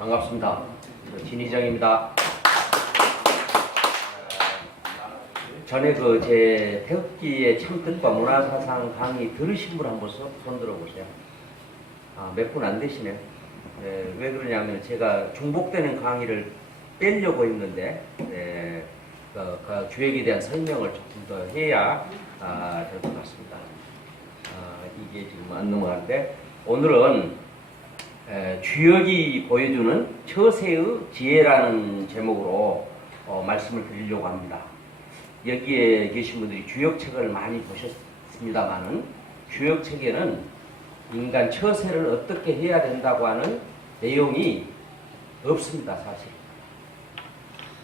반갑습니다. 진희정입니다. 전에 제 태극기의 참뜻과 문화사상 강의 들으신 분 한번 손 들어보세요. 몇 분 안 되시네요. 왜 그러냐면 제가 중복되는 강의를 빼려고 했는데 그 주역에 대한 설명을 조금 더 해야 될 것 같습니다. 이게 지금 안 넘어가는데 오늘은 주역이 보여주는 처세의 지혜라는 제목으로 말씀을 드리려고 합니다. 여기에 계신 분들이 주역책을 많이 보셨습니다만은 주역책에는 인간 처세를 어떻게 해야 된다고 하는 내용이 없습니다, 사실.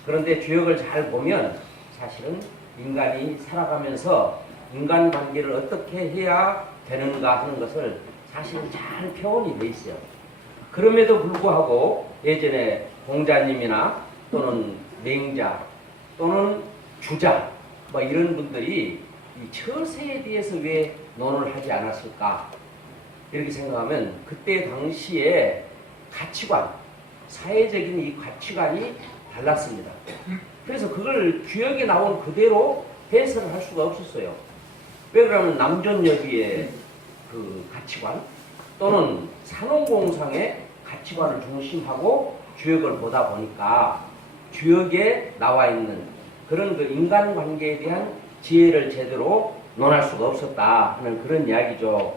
그런데 주역을 잘 보면 사실은 인간이 살아가면서 인간관계를 어떻게 해야 되는가 하는 것을 사실은 잘 표현이 돼 있어요. 그럼에도 불구하고 예전에 공자님이나 또는 맹자 또는 주자 이런 분들이 이 처세에 대해서 왜 논을 하지 않았을까 이렇게 생각하면 그때 당시에 가치관, 사회적인 이 가치관이 달랐습니다. 그래서 그걸 주역에 나온 그대로 해설을 할 수가 없었어요. 왜 그러면 남존여비의 그 가치관 또는 산업공상의 가치관을 중심하고 주역을 보다 보니까 주역에 나와 있는 그런 그 인간관계에 대한 지혜를 제대로 논할 수가 없었다 하는 그런 이야기죠.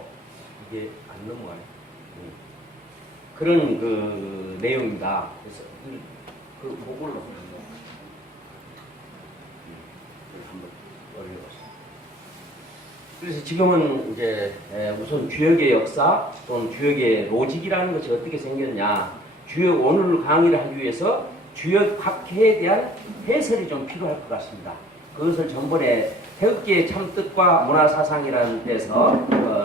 이게 안 넘어가요. 그런 그 내용입니다. 그래서 그 목을 한번 올려봤어요. 그래서 지금은 이제 우선 주역의 역사 또는 주역의 로직이라는 것이 어떻게 생겼냐, 주역 오늘 강의를 하기 위해서 주역 각 해에 대한 해설이 좀 필요할 것 같습니다. 그것을 전번에 태극기의 참뜻과 문화사상이라는 데서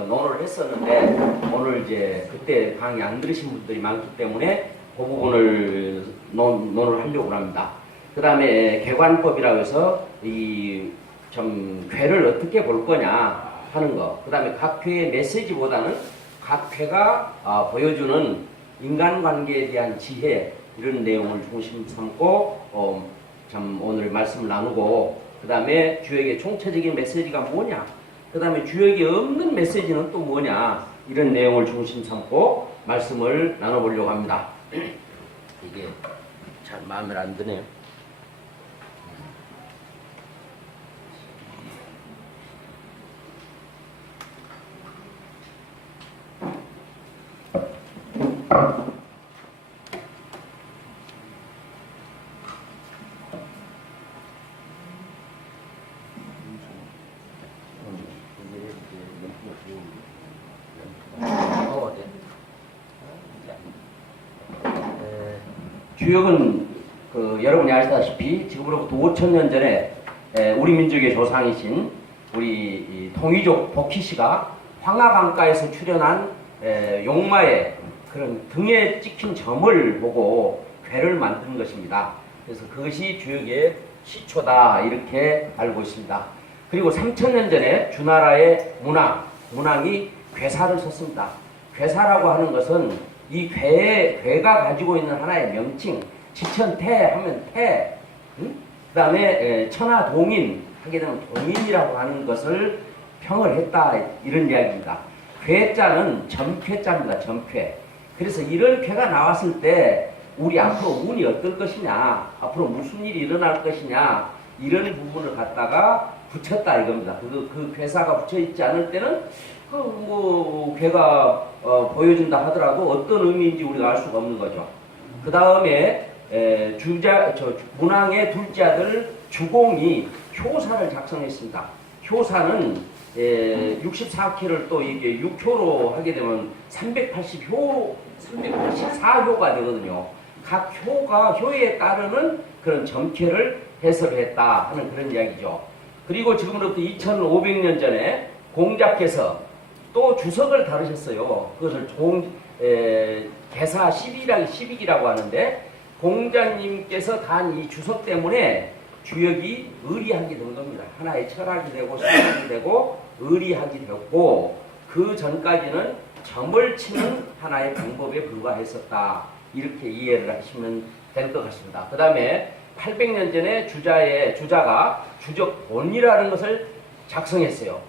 논의를 했었는데 오늘 이제 그때 강의 안 들으신 분들이 많기 때문에 그 부분을 논의를 하려고 합니다. 그 다음에 개관법이라고 해서 이 좀 괴를 어떻게 볼 거냐 하는 거. 그 다음에 각 회의 메시지보다는 각 회가 보여주는 인간관계에 대한 지혜 이런 내용을 중심 삼고 참 오늘 말씀을 나누고 그 다음에 주역의 총체적인 메시지가 뭐냐, 그 다음에 주역이 없는 메시지는 또 뭐냐 이런 내용을 중심 삼고 말씀을 나눠보려고 합니다. 이게 잘 마음에 안 드네요. 주역은 여러분이 아시다시피 지금으로부터 5,000년 전에 우리 민족의 조상이신 우리 통이족 복희씨가 황하강가에서 출현한 용마의 그런 등에 찍힌 점을 보고 괴를 만든 것입니다. 그래서 그것이 주역의 시초다 이렇게 알고 있습니다. 그리고 3,000년 전에 주나라의 문왕이 괴사를 썼습니다. 괴사라고 하는 것은 이 괴가 가지고 있는 하나의 명칭, 지천태 하면 태, 그 다음에 천하동인 하게 되면 동인이라고 하는 것을 평을 했다 이런 이야기입니다. 괴자는 점쾌자입니다. 점쾌. 그래서 이런 괴가 나왔을 때 우리 앞으로 운이 어떨 것이냐, 앞으로 무슨 일이 일어날 것이냐 이런 부분을 갖다가 붙였다 이겁니다. 그 괴사가 붙여 있지 않을 때는 괴가 보여준다 하더라도 어떤 의미인지 우리가 알 수가 없는 거죠. 그 다음에 문왕의 둘째 아들 주공이 효사를 작성했습니다. 효사는 64키를 또 이게 6효로 하게 되면 384효가 되거든요. 각 효에 따르는 그런 점괘를 해설했다 하는 그런 이야기죠. 그리고 지금으로부터 2500년 전에 공자께서 또 주석을 다루셨어요. 그것을 개사 12기라고 하는데 공자님께서 단 이 주석 때문에 주역이 의리하게 된 겁니다. 하나의 철학이 되고 수학이 되고 의리하게 되었고 그 전까지는 점을 치는 하나의 방법에 불과했었다. 이렇게 이해를 하시면 될 것 같습니다. 그 다음에 800년 전에 주자가 주적본이라는 것을 작성했어요.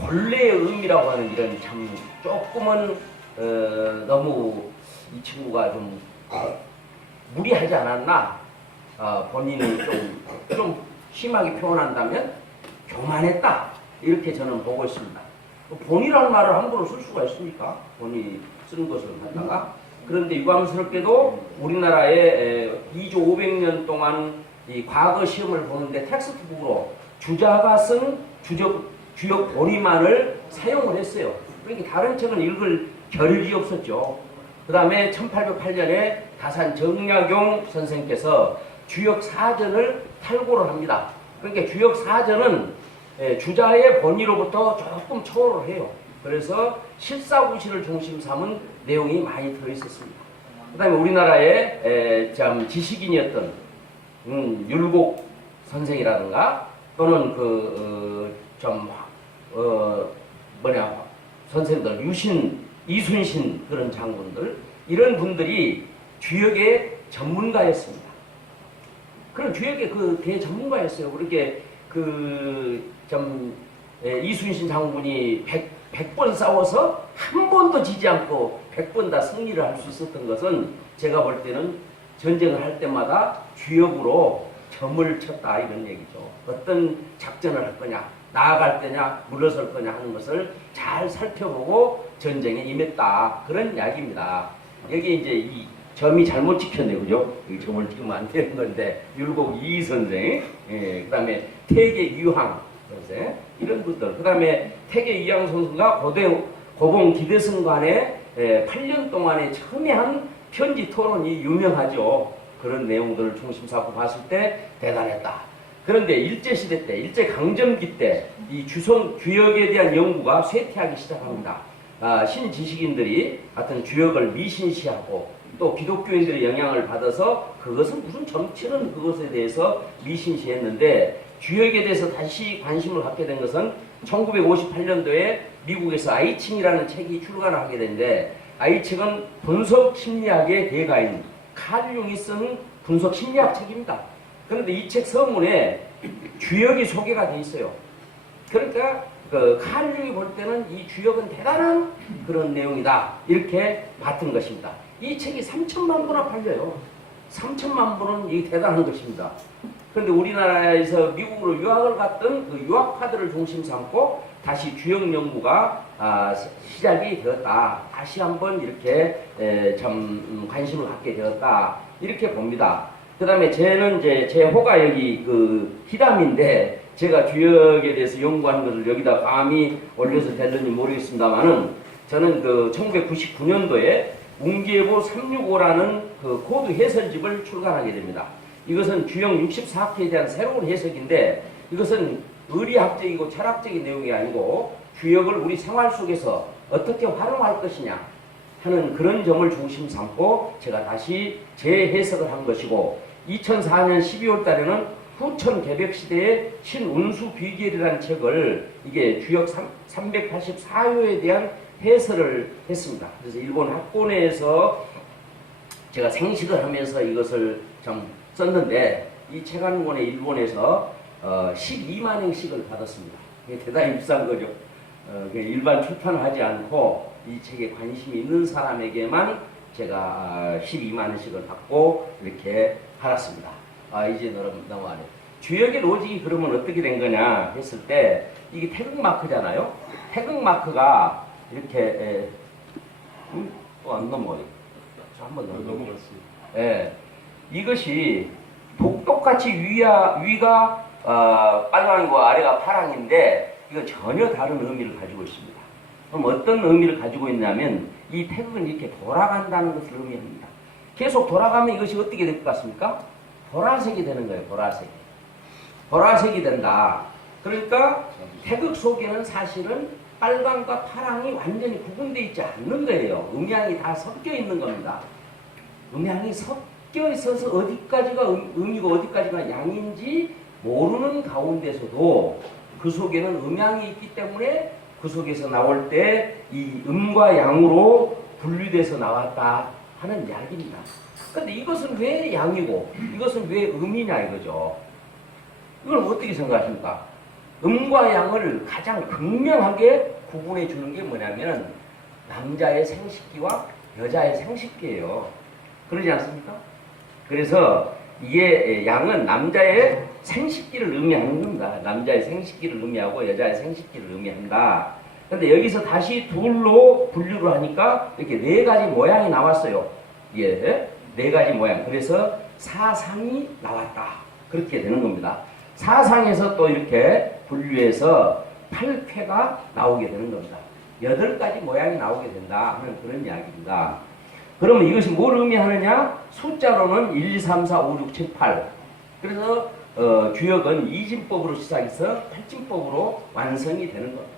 본래의 의미라고 하는 이런 참 조금은 너무 이 친구가 좀 무리하지 않았나? 본인이 좀 심하게 표현한다면 교만했다 이렇게 저는 보고 있습니다. 본이라는 말을 함부로 쓸 수가 있습니까? 본이 쓰는 것을 갖다가. 그런데 유감스럽게도 우리나라에 2조 500년 동안 이 과거 시험을 보는데 텍스트북으로 주자가 쓴 주역 본의만을 사용을 했어요. 그러니까 다른 책은 읽을 겨를이 없었죠. 그 다음에 1808년에 다산 정약용 선생께서 주역 사전을 탈고를 합니다. 그러니까 주역 사전은 주자의 본의로부터 조금 초월을 해요. 그래서 실사구시를 중심 삼은 내용이 많이 들어있었습니다. 그 다음에 우리나라의 참 지식인이었던 율곡 선생이라든가 또는 선생들 이순신 그런 장군들 이런 분들이 주역의 전문가였습니다. 그런 주역의 대전문가였어요. 그렇게 이순신 장군이 100번 싸워서 한 번도 지지 않고 100번 다 승리를 할 수 있었던 것은 제가 볼 때는 전쟁을 할 때마다 주역으로 점을 쳤다 이런 얘기죠. 어떤 작전을 할 거냐, 나아갈 거냐, 물러설 거냐 하는 것을 잘 살펴보고 전쟁에 임했다 그런 이야기입니다. 여기 이제 이 점이 잘못 찍혔네요, 그죠? 이 점을 찍으면 안 되는 건데 율곡 이 선생, 그 다음에 태계 유항 선생 이런 분들, 그 다음에 태계 유항 선수가 고봉 기대승 간에 8년 동안에 첨예한 편지 토론이 유명하죠. 그런 내용들을 중심 삼고 봤을 때 대단했다. 그런데 일제시대 때, 일제강점기 때 이 주역에 대한 연구가 쇠퇴하기 시작합니다. 신지식인들이 하여튼 주역을 미신시하고 또 기독교인들의 영향을 받아서 그것은 무슨 정치는 그것에 대해서 미신시했는데 주역에 대해서 다시 관심을 갖게 된 것은 1958년도에 미국에서 아이칭이라는 책이 출간을 하게 되는데 아이칭은 분석 심리학의 대가인 칼 융이 쓴 분석 심리학 책입니다. 그런데 이 책 서문에 주역이 소개가 돼 있어요. 그러니까 칼 융이 볼 때는 이 주역은 대단한 그런 내용이다 이렇게 봤던 것입니다. 이 책이 3천만 부나 팔려요. 3천만 부는 이 대단한 것입니다. 그런데 우리나라에서 미국으로 유학을 갔던 그 유학파들을 중심 삼고 다시 주역 연구가 시작이 되었다. 다시 한번 이렇게 참 관심을 갖게 되었다. 이렇게 봅니다. 그 다음에 쟤는 이제 제 호가 여기 희담인데 제가 주역에 대해서 연구한 것을 여기다 감히 올려서 될는지 모르겠습니다만은 저는 1999년도에 웅기예보 365라는 그 코드 해설집을 출간하게 됩니다. 이것은 주역 64개에 대한 새로운 해석인데 이것은 의리학적이고 철학적인 내용이 아니고 주역을 우리 생활 속에서 어떻게 활용할 것이냐 하는 그런 점을 중심 삼고 제가 다시 재해석을 한 것이고 2004년 12월 달에는 후천 개벽 시대의 신운수 비결이라는 책을 이게 주역 384호에 대한 해설을 했습니다. 그래서 일본 학고내에서 제가 생식을 하면서 이것을 참 썼는데 이 책 한 권에 일본에서 12만 행씩을 받았습니다. 이게 대단히 비싼 거죠. 일반 출판을 하지 않고 이 책에 관심이 있는 사람에게만 제가 12만 원씩을 받고 이렇게 팔았습니다. 이제 넘어가네요. 주역의 로직이 그러면 어떻게 된 거냐 했을 때 이게 태극마크잖아요. 태극마크가 이렇게 또 안 넘어가요. 한번 넘어갔어요. 예, 이것이 똑같이 위가 빨강이고 아래가 파랑인데 이건 전혀 다른 의미를 가지고 있습니다. 그럼 어떤 의미를 가지고 있냐면 이 태극은 이렇게 돌아간다는 것을 의미합니다. 계속 돌아가면 이것이 어떻게 될 것 같습니까? 보라색이 되는 거예요. 보라색이 된다. 그러니까 태극 속에는 사실은 빨강과 파랑이 완전히 구분되어 있지 않는 거예요. 음양이 다 섞여 있는 겁니다. 음양이 섞여 있어서 어디까지가 음이고 어디까지가 양인지 모르는 가운데서도 그 속에는 음양이 있기 때문에 그 속에서 나올 때 이 음과 양으로 분류돼서 나왔다 하는 이야기입니다. 근데 이것은 왜 양이고 이것은 왜 음이냐 이거죠. 이걸 어떻게 생각하십니까? 음과 양을 가장 극명하게 구분해 주는 게 뭐냐면 남자의 생식기와 여자의 생식기예요. 그러지 않습니까? 그래서 이게 양은 남자의 생식기를 의미하는 겁니다. 남자의 생식기를 의미하고 여자의 생식기를 의미한다. 근데 여기서 다시 둘로 분류를 하니까 이렇게 네 가지 모양이 나왔어요. 예, 네 가지 모양. 그래서 사상이 나왔다. 그렇게 되는 겁니다. 사상에서 또 이렇게 분류해서 8쾌가 나오게 되는 겁니다. 8가지 모양이 나오게 된다 하는 그런 이야기입니다. 그러면 이것이 뭘 의미하느냐? 숫자로는 1, 2, 3, 4, 5, 6, 7, 8. 그래서 주역은 이진법으로 시작해서 팔진법으로 완성이 되는 겁니다.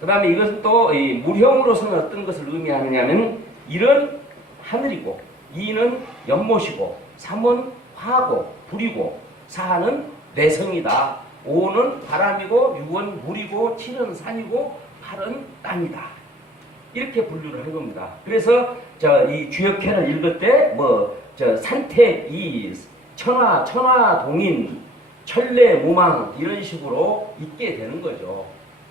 그 다음에 이것은 또 무형으로서는 어떤 것을 의미하느냐면 1은 하늘이고 2는 연못이고 3은 화고 불이고 4는 내성이다. 5는 바람이고 6은 물이고 7은 산이고 8은 땅이다. 이렇게 분류를 한 겁니다. 그래서 이 주역회를 읽을 때 산택, 천하 동인, 천례 무망 이런 식으로 읽게 되는 거죠.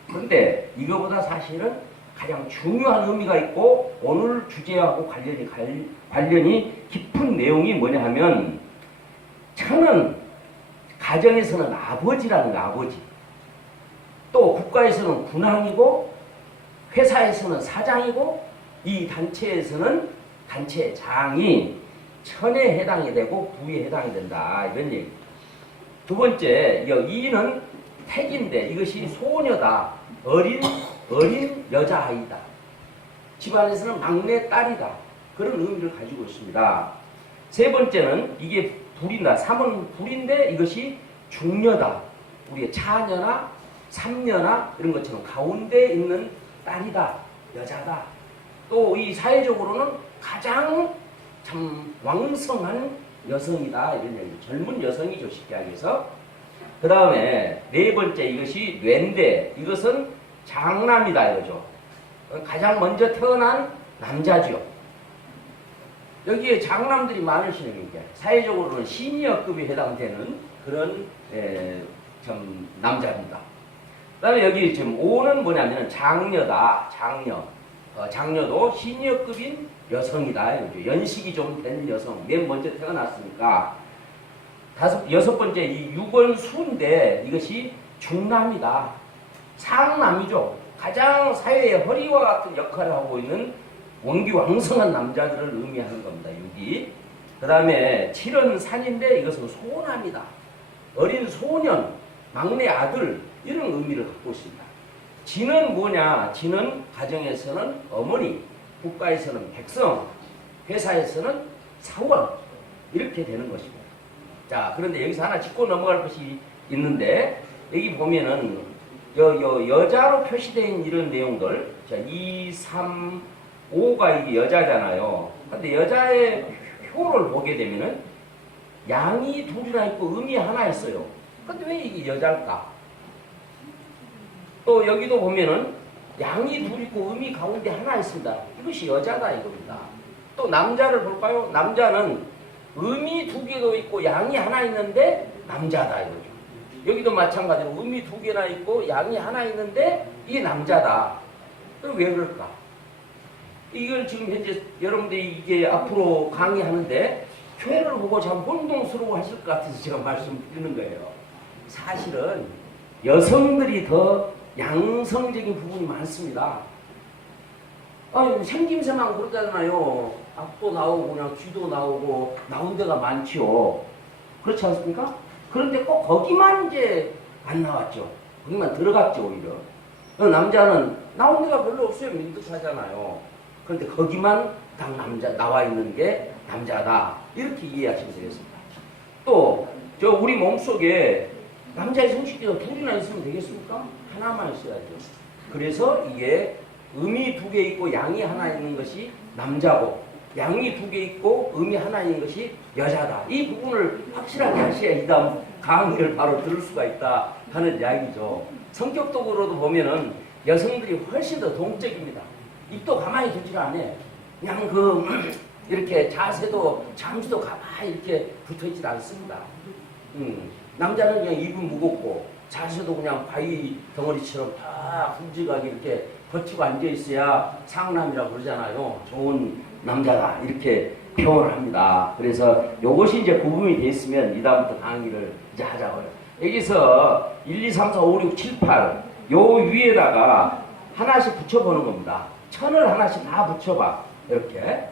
그런데 이거보다 사실은 가장 중요한 의미가 있고 오늘 주제하고 관련이 깊은 내용이 뭐냐 하면 천은 가정에서는 아버지라는 거, 아버지. 또 국가에서는 군왕이고 회사에서는 사장이고 이 단체에서는 단체장이 천에 해당이 되고 부에 해당이 된다. 이런 얘기. 두 번째, 이는 택인데 이것이 소녀다. 어린 여자아이다. 집안에서는 막내 딸이다. 그런 의미를 가지고 있습니다. 세 번째는 이게 불이다. 3은 불인데 이것이 중녀다. 우리의 차녀나 삼녀나 이런 것처럼 가운데 있는 딸이다. 여자다. 또 이 사회적으로는 가장 참 왕성한 여성이다. 이런 얘기. 젊은 여성이죠. 쉽게 하기해서. 그 다음에 네 번째 이것이 뇌인데 이것은 장남이다 이거죠. 가장 먼저 태어난 남자죠. 여기에 장남들이 많으시는 게 사회적으로는 시니어급에 해당되는 그런 참 남자입니다. 그 다음에 여기 지금 5는 뭐냐면 장녀다. 장녀. 장녀도 시니어급인 여성이다. 이거죠. 연식이 좀 된 여성. 맨 먼저 태어났으니까. 여섯 번째 이 6은 수인데 이것이 중남이다. 상남이죠. 가장 사회의 허리와 같은 역할을 하고 있는 원기왕성한 남자들을 의미하는 겁니다. 6이. 그 다음에 7은 산인데 이것은 소남이다. 어린 소년, 막내 아들 이런 의미를 갖고 있습니다. 진은 뭐냐? 진은 가정에서는 어머니, 국가에서는 백성, 회사에서는 사원 이렇게 되는 것입니다. 자, 그런데 여기서 하나 짚고 넘어갈 것이 있는데 여기 보면은 여자로 표시된 이런 내용들, 자, 2, 3, 5가 이게 여자잖아요. 근데 여자의 표를 보게 되면은 양이 둘이나 있고 음이 하나 있어요. 근데 왜 이게 여자일까? 또 여기도 보면은 양이 둘 있고 음이 가운데 하나 있습니다. 이것이 여자다 이겁니다. 또 남자를 볼까요? 남자는 음이 2개도 있고 양이 하나 있는데 남자다 이거죠. 여기도 마찬가지로 음이 2개나 있고 양이 하나 있는데 이게 남자다. 그럼 왜 그럴까? 이걸 지금 현재 여러분들이 이게 앞으로 강의하는데 교회를 보고 참 혼동스러워 하실 것 같아서 제가 말씀드리는 거예요. 사실은 여성들이 더 양성적인 부분이 많습니다. 생김새만 그러잖아요. 앞도 나오고 그냥 뒤도 나오고 나온 데가 많지요. 그렇지 않습니까? 그런데 꼭 거기만 이제 안 나왔죠. 거기만 들어갔죠 오히려. 남자는 나온 데가 별로 없어요. 민득하잖아요. 그런데 거기만 딱 나와 있는 게 남자다. 이렇게 이해하시면 되겠습니다. 또 우리 몸속에 남자의 성식기가 둘이나 있으면 되겠습니까? 하나만 있어야죠. 그래서 이게 음이 2개 있고 양이 하나 있는 것이 남자고 양이 2개 있고 음이 하나 있는 것이 여자다. 이 부분을 확실하게 하셔야 이 다음 강의를 바로 들을 수가 있다 하는 이야기죠. 성격적으로도 보면은 여성들이 훨씬 더 동적입니다. 입도 가만히 두질 않아요. 그냥 이렇게 자세도 잠시도 가만히 이렇게 붙어있지 않습니다. 남자는 그냥 입은 무겁고 자세도 그냥 바위 덩어리처럼 다 굵직하게 이렇게 버티고 앉아있어야 상남이라고 그러잖아요. 좋은 남자가 이렇게 표현을 합니다. 그래서 이것이 이제 구분이 돼 있으면 이다음부터 강의를 이제 하자고요. 여기서 1, 2, 3, 4, 5, 6, 7, 8 요 위에다가 하나씩 붙여보는 겁니다. 천을 하나씩 다 붙여봐. 이렇게.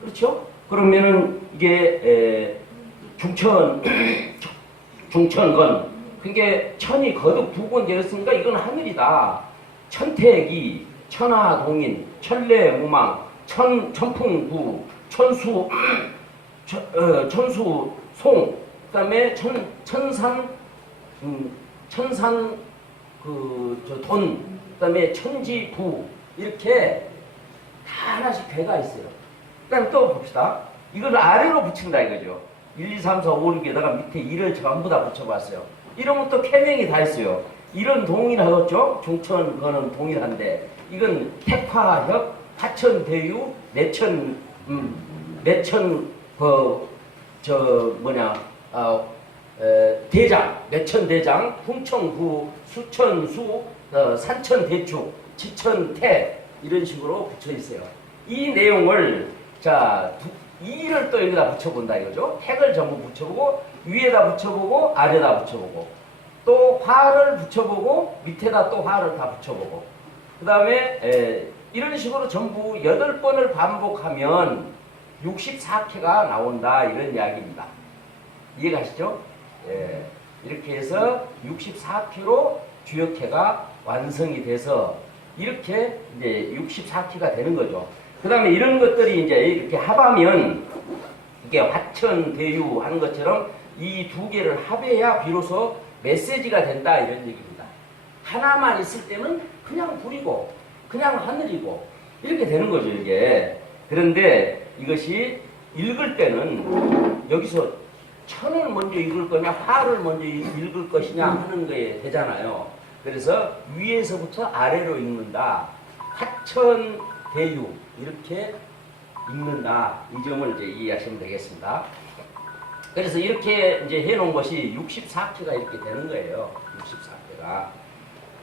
그렇죠? 그러면은 이게 중천건 그게 천이 거듭 두 번 되었으니까 이건 하늘이다. 천태기, 천하동인, 천례무망, 천풍구, 천수송, 그다음에 천산 돈, 그다음에 천지부 이렇게 다 하나씩 배가 있어요. 그다음 또 봅시다. 이걸 아래로 붙인다 이거죠. 1, 2, 3, 4, 5, 6에다가 밑에 1을 전부 다 붙여봤어요. 이러면 또 캐명이 다 있어요. 이런 동일하겠죠? 중천거는 동일한데 이건 택화협, 하천대유, 대장, 내천대장, 풍천구, 수천수, 산천대축, 지천태 이런 식으로 붙여 있어요. 이 내용을 자 2를 또 여기다 붙여본다 이거죠. 핵을 전부 붙여보고 위에다 붙여보고 아래다 붙여보고 또 화를 붙여보고 밑에다 또 화를 다 붙여보고 그 다음에 이런 식으로 전부 8번을 반복하면 64캐가 나온다 이런 이야기입니다. 이해가시죠? 이렇게 해서 64캐로 주역캐가 완성이 돼서 이렇게 이제 64캐가 되는 거죠. 그 다음에 이런 것들이 이제 이렇게 합하면 이게 화천대유 하는 것처럼 이 두 개를 합해야 비로소 메시지가 된다 이런 얘기입니다. 하나만 있을 때는 그냥 불이고 그냥 하늘이고 이렇게 되는 거죠 이게. 그런데 이것이 읽을 때는 여기서 천을 먼저 읽을 거냐 화를 먼저 읽을 것이냐 하는 거에 되잖아요. 그래서 위에서부터 아래로 읽는다. 화천대유 이렇게 읽는다. 이 점을 이제 이해하시면 되겠습니다. 그래서 이렇게 이제 해놓은 것이 64캐가 이렇게 되는 거예요. 64캐가.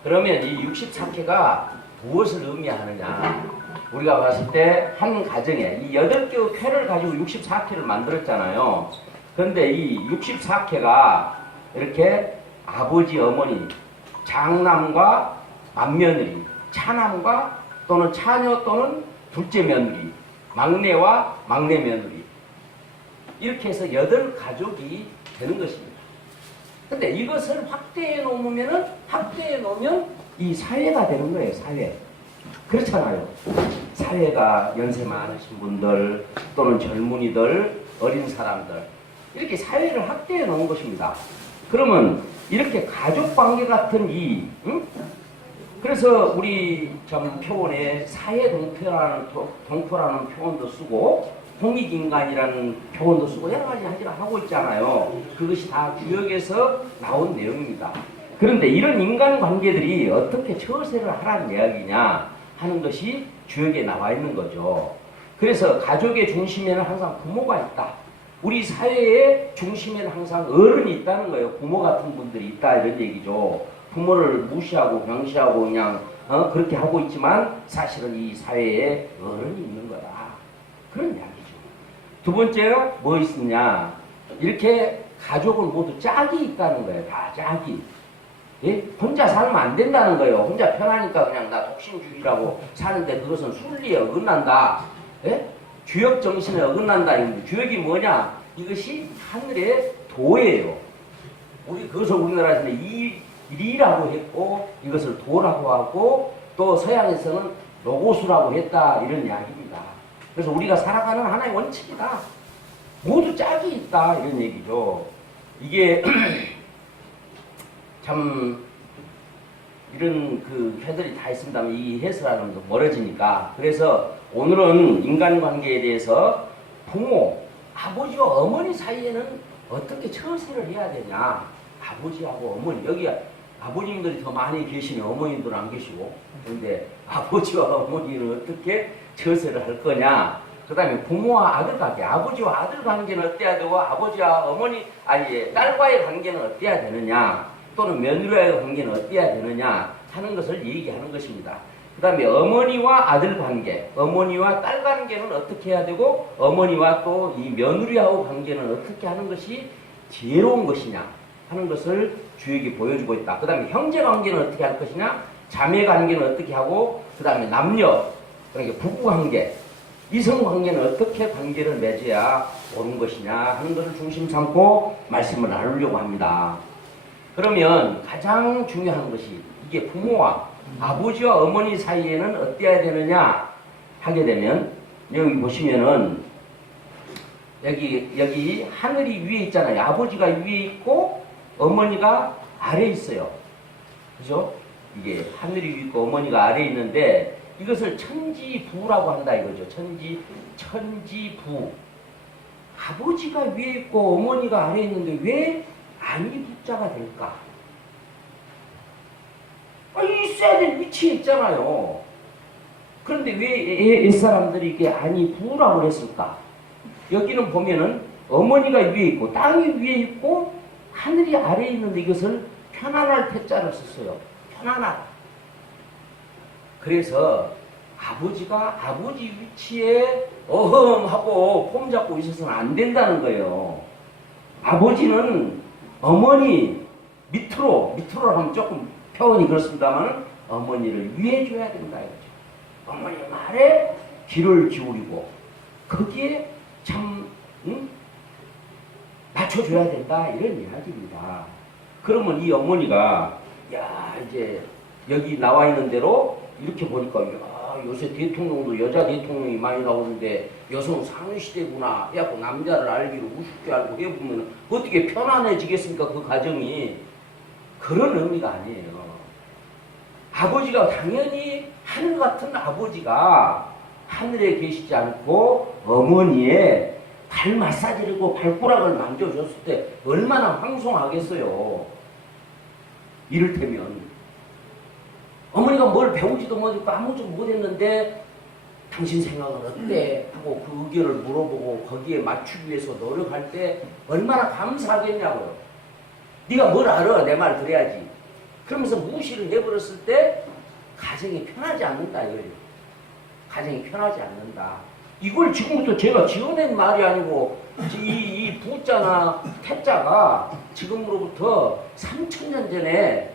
그러면 이 64캐가 무엇을 의미하느냐. 우리가 봤을 때 한 가정에 이 8개의 쾌를 가지고 64캐를 만들었잖아요. 그런데 이 64캐가 이렇게 아버지, 어머니, 장남과 맏며느리, 차남과 또는 차녀 또는 둘째 며느리, 막내와 막내 며느리 이렇게 해서 8가족이 되는 것입니다. 근데 이것을 확대해 놓으면 이 사회가 되는 거예요. 사회. 그렇잖아요. 사회가 연세 많으신 분들 또는 젊은이들, 어린 사람들 이렇게 사회를 확대해 놓은 것입니다. 그러면 이렇게 가족관계 같은 그래서 우리 참 표현에 사회동포라는 표현도 쓰고 홍익인간이라는 표현도 쓰고 여러 가지 하고 있잖아요. 그것이 다 주역에서 나온 내용입니다. 그런데 이런 인간관계들이 어떻게 처세를 하라는 이야기냐 하는 것이 주역에 나와 있는 거죠. 그래서 가족의 중심에는 항상 부모가 있다. 우리 사회의 중심에는 항상 어른이 있다는 거예요. 부모 같은 분들이 있다 이런 얘기죠. 부모를 무시하고 경시하고 그냥 그렇게 하고 있지만 사실은 이 사회에 어른이 있는 거다. 그런 이야기죠. 두 번째로 뭐 있느냐. 이렇게 가족을 모두 짝이 있다는 거예요. 다 짝이. 예? 혼자 살면 안 된다는 거예요. 혼자 편하니까 그냥 나 독신주의라고 사는데 그것은 순리에 어긋난다. 예? 주역 정신에 어긋난다. 주역이 뭐냐? 이것이 하늘의 도예요. 그것을 우리나라에서는 일이라고 했고 이것을 도라고 하고 또 서양에서는 로고스라고 했다 이런 이야기입니다. 그래서 우리가 살아가는 하나의 원칙이다. 모두 짝이 있다 이런 얘기죠. 이게 참 이런 그 회들이 다 있습니다만 이 해설하는 건 멀어지니까 그래서 오늘은 인간관계에 대해서 부모, 아버지와 어머니 사이에는 어떻게 처세를 해야 되냐. 아버지하고 어머니 여기 아버님들이 더 많이 계시면 어머님들은 안 계시고 그런데 아버지와 어머니는 어떻게 처세를 할 거냐 그 다음에 부모와 아들 관계, 아버지와 아들 관계는 어때야 되고, 아버지와 어머니, 아니, 딸과의 관계는 어때야 되느냐, 또는 며느리와의 관계는 어때야 되느냐 하는 것을 얘기하는 것입니다. 그 다음에 어머니와 아들 관계, 어머니와 딸 관계는 어떻게 해야 되고, 어머니와 또 이 며느리하고 관계는 어떻게 하는 것이 지혜로운 것이냐 하는 것을 주역이 보여주고 있다. 그 다음에 형제 관계는 어떻게 할 것이냐, 자매 관계는 어떻게 하고, 그 다음에 남녀, 그러니까 부부 관계, 이성 관계는 어떻게 관계를 맺어야 옳은 것이냐 하는 것을 중심 삼고 말씀을 나누려고 합니다. 그러면 가장 중요한 것이 이게 부모와 아버지와 어머니 사이에는 어때야 되느냐 하게 되면, 여기 보시면은 여기 하늘이 위에 있잖아요. 아버지가 위에 있고 어머니가 아래에 있어요. 그죠? 이게 하늘이 위에 있고 어머니가 아래에 있는데, 이것을 천지부라고 한다 이거죠. 천지부. 아버지가 위에 있고 어머니가 아래에 있는데 왜 아니 부자가 될까? 있어야 될 위치에 있잖아요. 그런데 왜 옛사람들이 이게 아니 부라고 했을까? 여기는 보면은 어머니가 위에 있고 땅이 위에 있고 하늘이 아래에 있는데 이것을 편안할 태자를 썼어요. 편안할. 그래서 아버지가 아버지 위치에 어흠하고 폼 잡고 있어서는 안 된다는 거예요. 아버지는 어머니 밑으로 하면 조금 표현이 그렇습니다만 어머니를 위해 줘야 된다 이거죠. 어머니 말에 귀를 기울이고 거기에 참 맞춰줘야 된다 이런 이야기입니다. 그러면 이 어머니가 야 이제 여기 나와 있는 대로 이렇게 보니까 야, 요새 대통령도 여자 대통령이 많이 나오는데 여성 상시대구나 해갖고 남자를 알기로 우습게 알고 해보면 어떻게 편안해지겠습니까? 그 가정이. 그런 의미가 아니에요. 아버지가 당연히 하늘 같은 아버지가 하늘에 계시지 않고 어머니의 발 마사지를 발가락을 만져줬을 때 얼마나 황송하겠어요. 이를테면 어머니가 뭘 배우지도 못했고 아무것도 못했는데 당신 생각은 어때? 하고 그 의견을 물어보고 거기에 맞추기 위해서 노력할 때 얼마나 감사하겠냐고요. 네가 뭘 알아? 내 말 들어야지. 그러면서 무시를 해버렸을 때 가정이 편하지 않는다 이거예요. 가정이 편하지 않는다. 이걸 지금부터 제가 지어낸 말이 아니고 이 부자나 태자가 지금으로부터 3000년 전에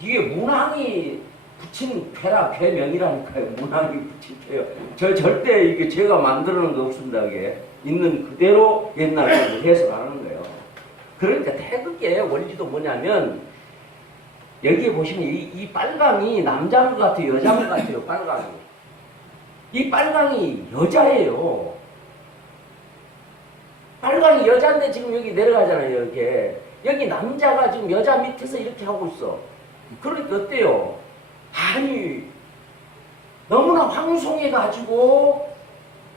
이게 문항이 붙인 괴라 괴명이라니까요. 문항이 붙인 괴요. 저 절대 이게 제가 만들어 놓은 게 없습니다. 이게 있는 그대로 옛날 걸 해석하는 거예요. 그러니까 태극기의 원리도 뭐냐면 여기에 보시면 이 빨강이 남자인 것 같아요, 여자인 것 같아요. 빨강이. 이 빨강이 여자예요. 빨강이 여자인데 지금 여기 내려가잖아요. 여기 남자가 지금 여자 밑에서 이렇게 하고 있어. 그러니까 어때요? 아니 너무나 황송해가지고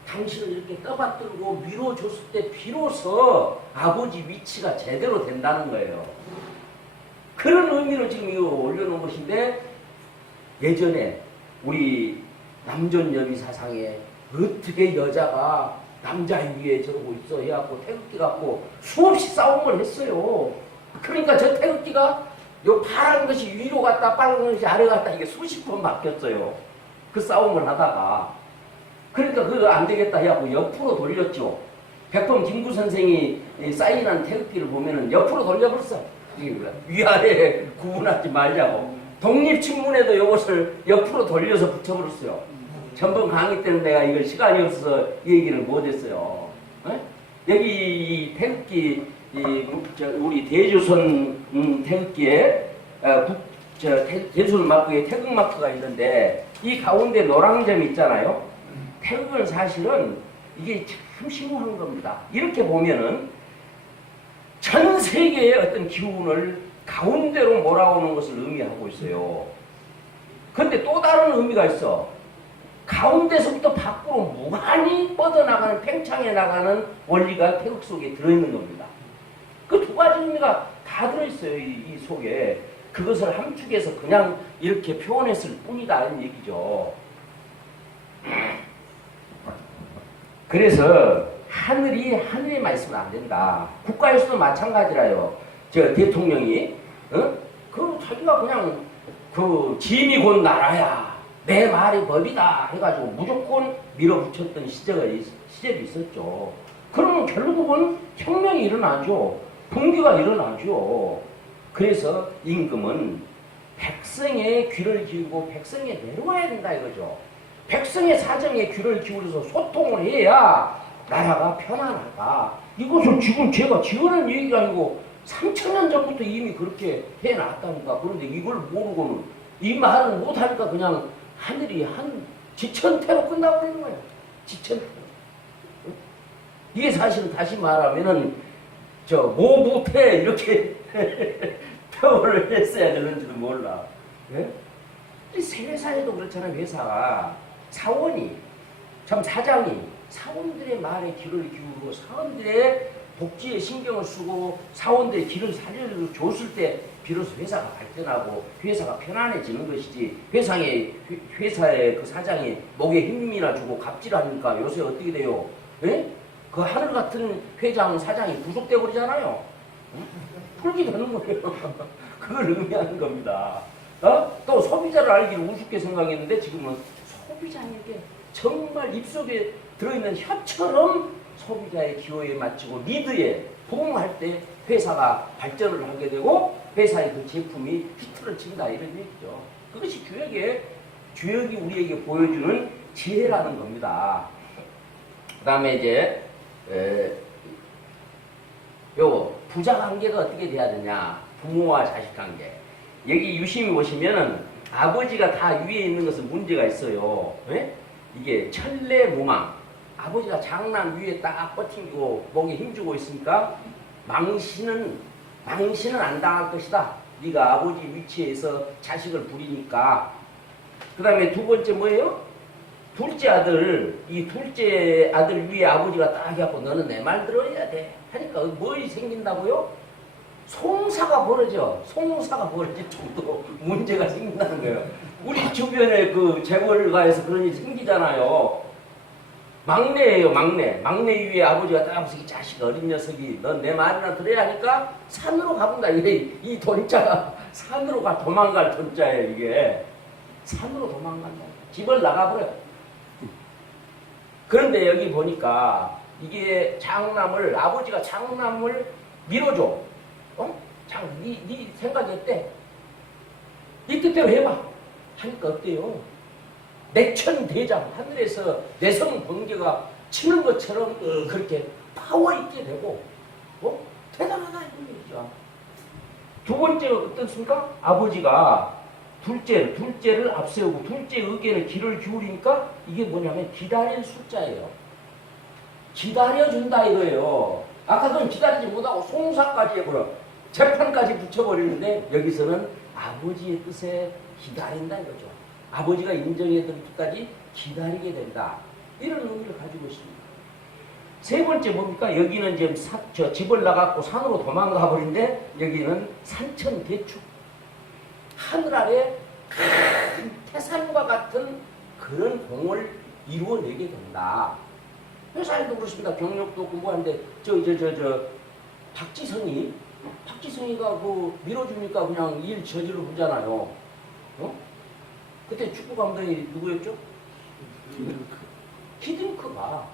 당신을 이렇게 떠받들고 밀어줬을 때 비로소 아버지 위치가 제대로 된다는 거예요. 그런 의미로 지금 이거 올려놓은 것인데, 예전에 우리 남존여비 사상에 어떻게 여자가 남자 위에 저러고 있어 해갖고 태극기 갖고 수없이 싸움을 했어요. 그러니까 저 태극기가 요 파란 것이 위로 갔다 빨간 것이 아래 갔다 이게 수십 번 바뀌었어요. 그 싸움을 하다가. 그러니까 그거 안 되겠다 해갖고 옆으로 돌렸죠. 백범 김구 선생이 사인한 태극기를 보면은 옆으로 돌려버렸어. 위아래 구분하지 말자고. 독립친문에도 이것을 옆으로 돌려서 붙여버렸어요. 전번 강의 때는 내가 이걸 시간이 없어서 이 얘기를 못했어요. 여기 이 태극기, 우리 대조선 태극기에 대조선 마크에 태극 마크가 있는데 이 가운데 노란 점이 있잖아요. 태극은 사실은 이게 참 심오한 겁니다. 이렇게 보면은 전 세계의 어떤 기운을 가운데로 몰아오는 것을 의미하고 있어요. 그런데 또 다른 의미가 있어. 가운데서부터 밖으로 무한히 뻗어나가는, 팽창해 나가는 원리가 태극 속에 들어있는 겁니다. 그 두 가지 의미가 다 들어있어요. 이 속에. 그것을 함축해서 그냥 이렇게 표현했을 뿐이다 는 얘기죠. 그래서 하늘에만 있으면 안 된다. 국가에서도 마찬가지라요. 저 대통령이 그 자기가 그냥 그 짐이 곧 나라야. 내 말이 법이다 해가지고 무조건 밀어붙였던 시절이 있었죠. 그러면 결국은 혁명이 일어나죠. 분기가 일어나죠. 그래서 임금은 백성의 귀를 기울이고 백성에 내려와야 된다 이거죠. 백성의 사정에 귀를 기울여서 소통을 해야 나라가 편안하다. 이것을 지금 제가 지어낸 얘기가 아니고 3,000년 전부터 이미 그렇게 해놨다니까. 그런데 이걸 모르고는 이 말을 못하니까 그냥 하늘이 한 지천태로 끝나버리는 거예요. 지천태로. 이게 사실은 다시 말하면은 저 모부태 이렇게 표현을 했어야 되는지도 몰라. 예? 회사에도 그렇잖아요. 회사가 사원이 참 사장이 사원들의 말에 귀를 기울이고 사원들의 복지에 신경을 쓰고 사원들의 길을 살려줬을 때 비로소 회사가 발전하고 회사가 편안해지는 것이지. 회사의 그 사장이 목에 힘이나 주고 갑질하니까 요새 어떻게 돼요? 예? 그 하늘 같은 회장 사장이 구속돼 버리잖아요. 풀게 되는 거예요. 그걸 의미하는 겁니다. 또 소비자를 알기를 우습게 생각했는데 지금은 소비자에게 정말 입속에 들어있는 혀처럼 소비자의 기호에 맞추고 리드에 부응할 때 회사가 발전을 하게 되고 회사의 그 제품이 히트를 친다 이런 얘기죠. 그것이 주역이 우리에게 보여주는 지혜라는 겁니다. 그 다음에 이제 요 부자 관계가 어떻게 돼야 되냐. 부모와 자식 관계. 여기 유심히 보시면은 아버지가 다 위에 있는 것은 문제가 있어요. 예? 이게 천례무망. 아버지가 장남 위에 딱 버팅기고 목에 힘주고 있으니까 망신은 안 당할 것이다. 네가 아버지 위치에서 자식을 부리니까. 그 다음에 두 번째 뭐예요? 둘째 아들 위에 아버지가 딱 해갖고 너는 내 말 들어야 돼 하니까 뭐 생긴다고요? 송사가 벌어질 정도 문제가 생긴다는 거예요. 우리 주변에 그 재벌가에서 그런 일이 생기잖아요. 막내예요, 막내 위에 아버지가 딱 무슨 자식 어린 녀석이 넌 내 말이나 들어야 하니까 산으로 가본다. 이 돈자가 산으로 도망갈 돈자예요. 이게 산으로 도망간다. 집을 나가버려. 그런데 여기 보니까 이게 아버지가 장남을 밀어줘. 네 생각이 어때? 네 뜻대로 해봐. 하니까 어때요? 내천대장, 하늘에서 내성 번개가 치는 것처럼 그렇게 파워 있게 되고, 대단하다 이런 얘기죠. 두 번째가 어떻습니까? 아버지가 둘째를 앞세우고 둘째 의견에 귀를 기울이니까 이게 뭐냐면 기다릴 숫자예요. 기다려준다 이거예요. 아까 그건 기다리지 못하고 송사까지 해버려. 재판까지 붙여버리는데 여기서는 아버지의 뜻에 기다린다 이거죠. 아버지가 인정해준 뜻까지 기다리게 된다. 이런 의미를 가지고 있습니다. 세 번째 뭡니까? 여기는 지금 집을 나갔고 산으로 도망가 버린데 여기는 산천대축. 하늘 아래 큰 태산과 같은 그런 공을 이루어내게 된다. 회사에도 그렇습니다. 경력도 공부하는데 박지성이가 그 밀어주니까 그냥 일 저질러 보잖아요. 그때 축구 감독이 누구였죠? 히딩크가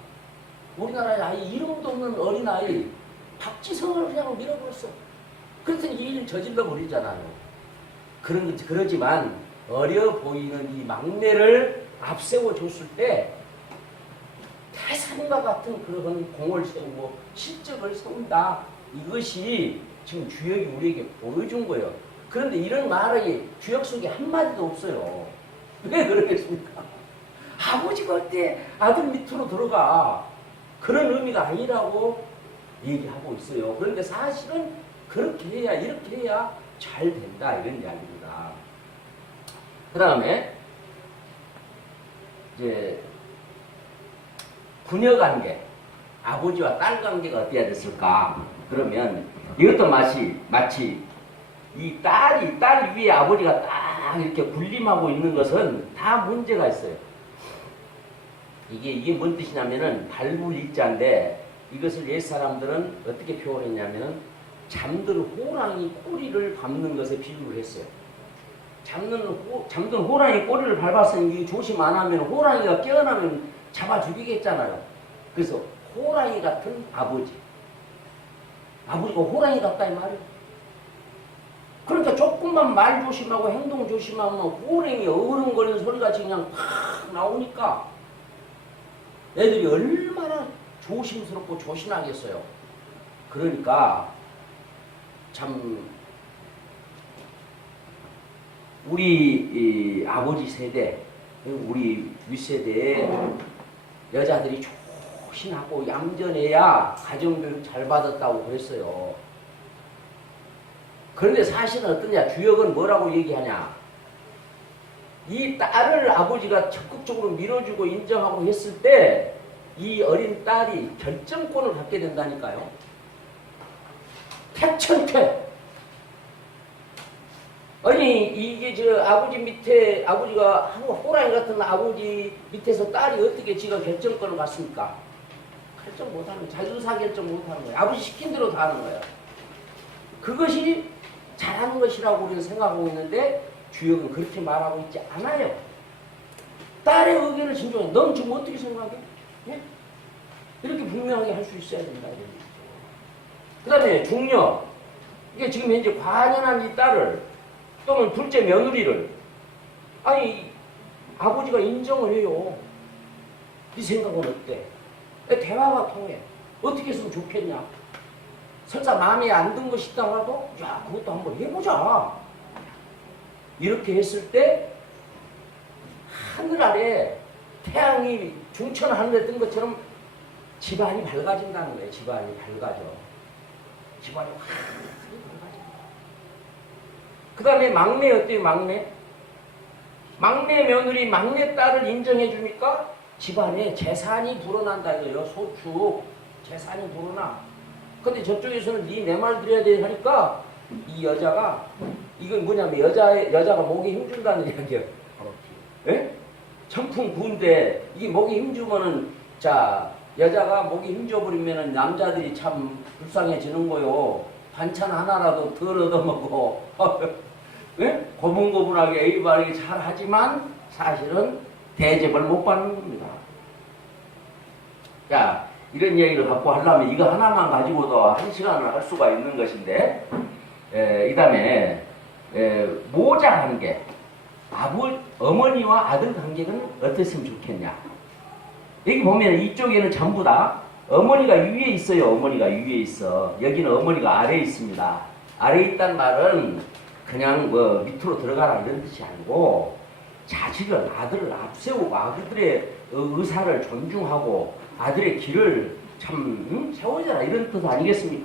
우리나라에 아예 이름도 없는 어린아이 박지성을 그냥 밀어버렸어. 그랬더니 이 일 저질러 버리잖아요. 그러지만 어려 보이는 이 막내를 앞세워 줬을 때 태산과 같은 그런 공을 세우고 실적을 세운다. 이것이 지금 주역이 우리에게 보여준 거예요. 그런데 이런 말이 주역 속에 한마디도 없어요. 왜 그러겠습니까? 아버지가 어때 아들 밑으로 들어가. 그런 의미가 아니라고 얘기하고 있어요. 그런데 사실은 그렇게 해야 이렇게 해야 잘 된다 이런 이야기입니다. 그 다음에 이제 부녀관계, 아버지와 딸 관계가 어때야 됐을까? 그러면 이것도 마치 이 딸 위에 아버지가 딱 이렇게 군림하고 있는 것은 다 문제가 있어요. 이게 뭔 뜻이냐면은 발불일자인데 이것을 옛 사람들은 어떻게 표현했냐면은 잠든 호랑이 꼬리를 밟는 것에 비유를 했어요. 잠든 호랑이 꼬리를 밟았으니 조심 안 하면 호랑이가 깨어나면 잡아 죽이겠잖아요. 그래서 호랑이 같은 아버지. 아버지가 호랑이 같다 이 말이에요. 그러니까 조금만 말 조심하고 행동 조심하면 호랑이 어른거리는 소리같이 그냥 팍 나오니까 애들이 얼마나 조심스럽고 조신하겠어요. 그러니까 참 우리 아버지 세대, 우리 윗세대의 여자들이 조신하고 얌전해야 가정교육 잘 받았다고 그랬어요. 그런데 사실은 어떠냐? 주역은 뭐라고 얘기하냐? 이 딸을 아버지가 적극적으로 밀어주고 인정하고 했을 때 이 어린 딸이 결정권을 갖게 된다니까요. 태천퇴. 아니 이게 저 아버지 밑에 아버지가 호랑이 같은 아버지 밑에서 딸이 어떻게 지가 결정권을 갖습니까? 결정 못하는 자주사 결정 못하는 거예요. 아버지 시킨 대로 다 하는 거예요. 그것이 잘하는 것이라고 우리는 생각하고 있는데 주역은 그렇게 말하고 있지 않아요. 딸의 의견을 진정해. 넌 지금 어떻게 생각해? 예? 이렇게 분명하게 할 수 있어야 된다. 그 다음에 중녀. 이게 지금 현재 관연한 이 딸을 또는 둘째 며느리를 아니 아버지가 인정을 해요. 네 생각은 어때? 대화가 통해. 어떻게 했으면 좋겠냐? 설사 마음에 안 든 것이 있다고 야 그것도 한번 해보자. 이렇게 했을 때 하늘 아래 태양이 중천 하늘에 뜬 것처럼 집안이 밝아진다는 거예요. 집안이 밝아져. 집안이 확 밝아진다. 그 다음에 막내 어때요? 막내? 막내 며느리, 막내 딸을 인정해 주니까 집안에 재산이 불어난다 이거예요. 소축 재산이 불어나. 근데 저쪽에서는 네 말 들어야 돼 하니까 이 여자가 이건 뭐냐면 여자가 목에 힘준다는 이야기예요. 예? 청풍 부인데 이게 목에 힘주면은 자 여자가 목에 힘줘버리면은 남자들이 참 불쌍해지는 거요. 반찬 하나라도 덜 얻어먹고 예? 고분고분하게 애기 바르게 잘 하지만 사실은 대접을 못 받는 겁니다. 자 이런 얘기를 갖고 하려면 이거 하나만 가지고도 한 시간을 할 수가 있는 것인데 이 다음에 모자 관계 어머니와 아들 관계는 어땠으면 좋겠냐. 여기 보면 이쪽에는 전부 다 어머니가 위에 있어요. 어머니가 위에 있어. 여기는 어머니가 아래에 있습니다. 아래에 있다는 말은 그냥 뭐 밑으로 들어가라 이런 뜻이 아니고 자식을 아들을 앞세우고 아들의 의사를 존중하고 아들의 길을 참 세워져라 이런 뜻 아니겠습니까?